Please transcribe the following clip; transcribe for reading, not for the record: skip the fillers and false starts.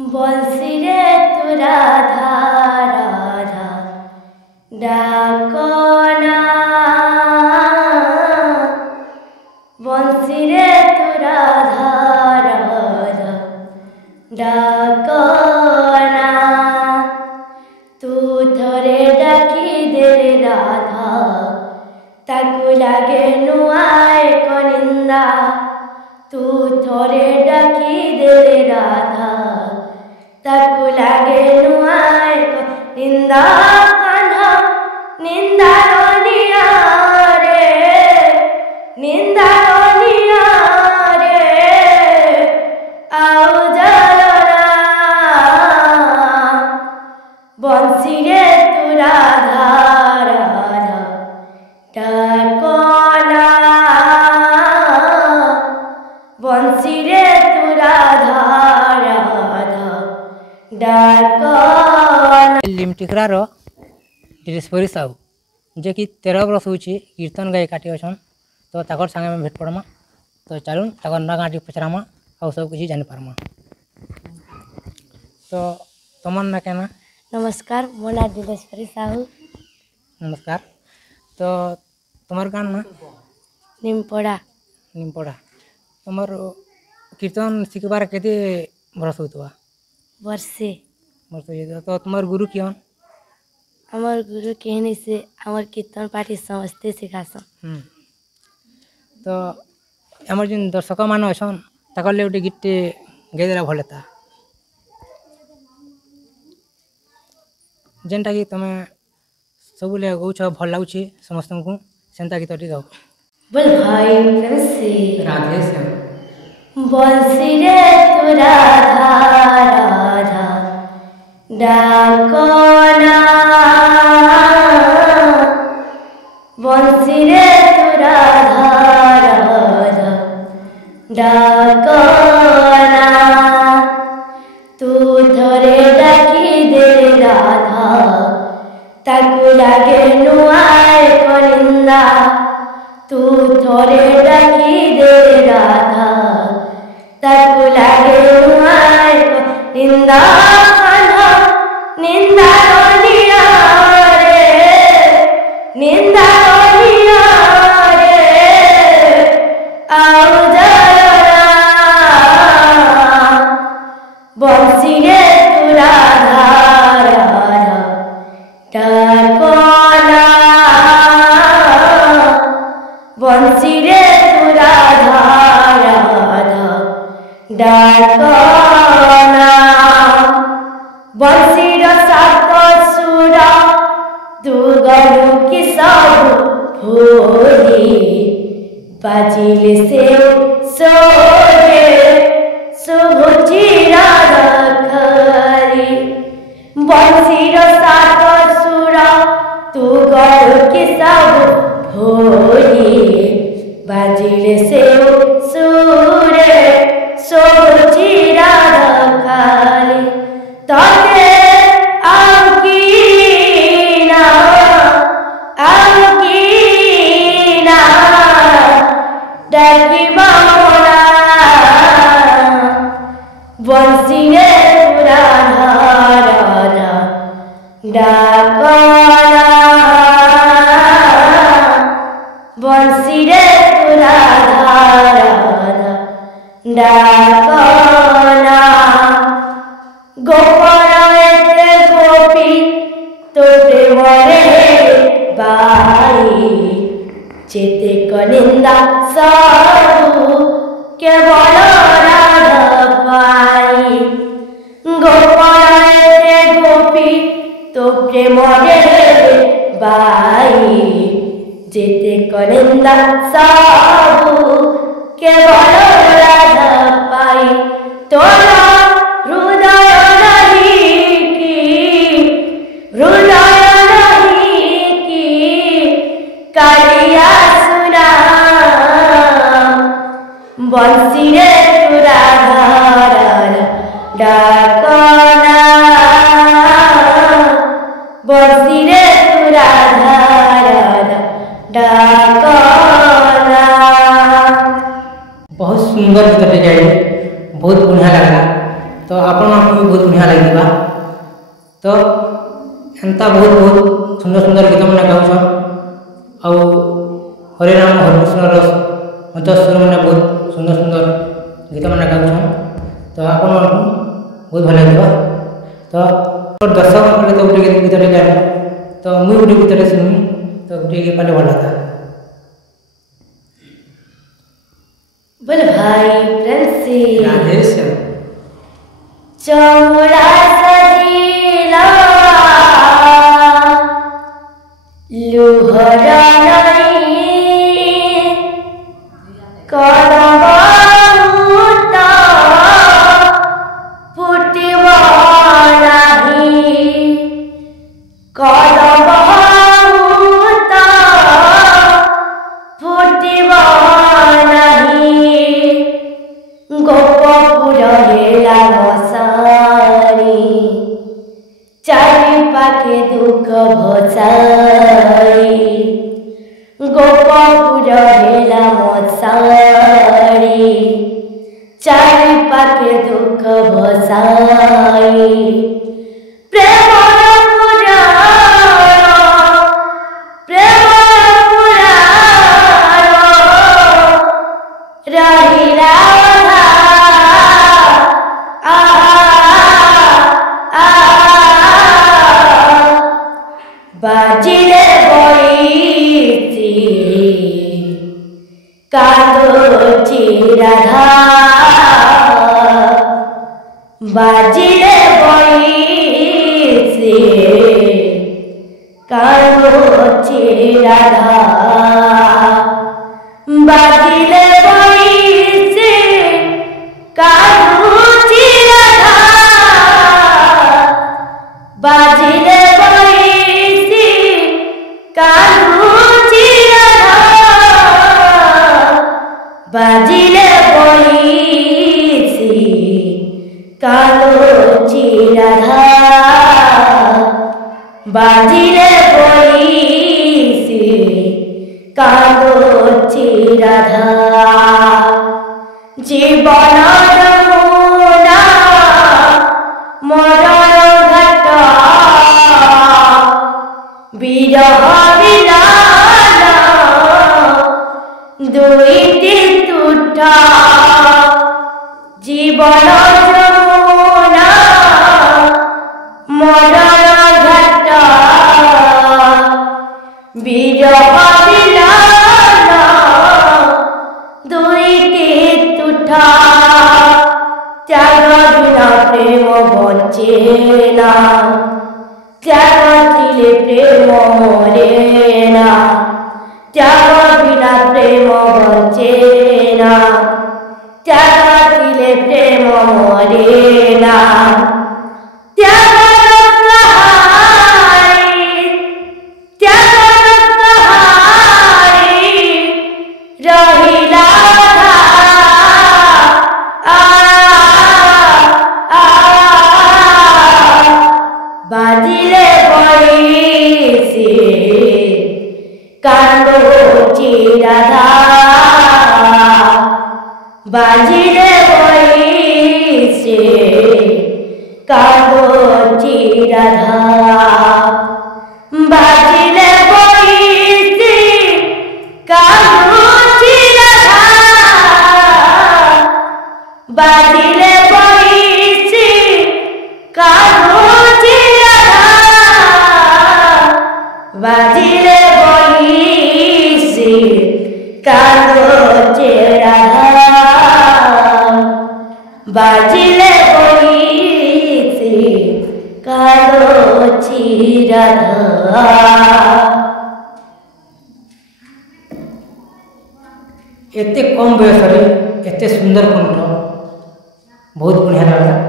बंसी रे तू राधा राधा डाकना बंसी रे तू राधा राधा डाकना तू थरे डाकी दे राधा ताकू लागे नुआए कनिंदा तू थरे डाकी दे राधा ताकू लागे नुआए निंदा कान्हा निंदा रोनिया रे आओ जलरा बंसी रे तू राधा राधा डाकना बंसी रे तू राधा राधा डाकना लिमटिकरार डिरेश्वरी साहू जे कि 13 वर्ष होची कीर्तन गायिकाटी अछन तो ताकर संगे में भेट पड़मा तो चलून ताकर ना गाँटी पचरामा और सब कुछ जानी पारमा। तो तुमन ना कहना नमस्कार मोर नाम डिरेश्वरी साहू। नमस्कार। तो तुम्हार गान ना निमपड़ा तुमर कीर्तन शिखबार केते वर्ष होतवा वर्षे तो तुम्हार गुरु कियन हमार गुरु कहने से हमार कीर्तन पाठी समझते सिखासन। तो आमर जिन दर्शक मान अछन ताकर ले गोटे गीत गाइदेला भल था जेनटा कि तुम सब गौछ भल लगुच समस्त को सेंता गीत गाओ। बोल भाई प्रेम से राधे श्याम बंसी रे तू राधा राधा डाकना बंसी रे तू राधा राधा डाकना तू थरे डाकी दे राधा ताकू लागे नुआए कनिंदा तू थरे डाकी दे राधा ताकू लागे नुआए निंदा कान्हा निंदा रोनिया रे आओ जलरा बंसी रे तू राधा राधा डाकना बंसी रे तू राधा राधा डाकना बंसी सात सुर तू गरु की सब भोली बाजिल से सोरे शुभुची राखरी बंसी सात सुर तू गरु की सब भोली बाजिल से सूरे शुभुची राखरी तते डाकी बामोना बंसी रे तू राधा राधा डाकना बंसी रे तू राधा राधा डाकना गोपाल एते गोपी तो प्रेम रे बाई चेते कनिंदा साधु केवल राधा पाई गोपाल एते गोपी तो प्रेम रे बाई चेते कनिंदा साधु केवल राधा पाई तोरा हृदय नहीं की कालिया सुना बंसी रे तू राधा राधा डाकना बंसी रे तू राधा राधा डाकना। बहुत सुंदर गीत गाइले बहुत बढ़िया लगा। तो आपण भी बहुत बढ़िया लगे। तो एंता बहुत बहुत सुंदर सुंदर गीत मैंने गाँव आउ हरे राम हरे कृष्ण रस मतलब सुर मैंने बहुत सुंदर सुंदर गीत मैंने गाँव। तो आप बहुत भल लगे। तो दर्शक मैंने तो गोटे गीत गाइल तो मुझे गोटे गीत शुणी तो गोटे गीत पाले भल लगा। बोल भाई प्रिंसी राधे श्याम। चौड़ा सजीला लुहरा नहीं करबा मुता फुटवा नहीं करबा मुता फुटवा नहीं गोपपुर हेला मसारी चारि पाखे दुख भसाई गोपपुर हेला मसारी चारि पाखे दुख भसाई प्रेम रहिला बाजिले बईसी कांदोची राधा बाजिले बईसी कांदोची राधा बाजिले बईसी कांदोची राधा बाजिले बाजिले बईसी कांदोची राधा बाजिले बईसी कांदोची राधा जीवन यमुना मरण घाट विरह विलान दुईटी तुठा जीवन यमुना मरण घाट विरह विलान दुईटी तुठा त्याग बिना प्रेम बचेना त्याग थिले प्रेम मरेना त्याग बिना प्रेम बचेना त्याग थिले प्रेम मरेना त्याग रहिला बाजिले बईसी कांदोची राधा बाजिले बईसी कांदोची राधा बाजिले बईसी कांदोची राधा बाजिले बईसी कांदोची बाजिले बईसी कांदोची राधा बाजिले बईसी कांदोची राधा। एते कम बयस एते सुंदर कंठ बहुत बढ़िया लगा।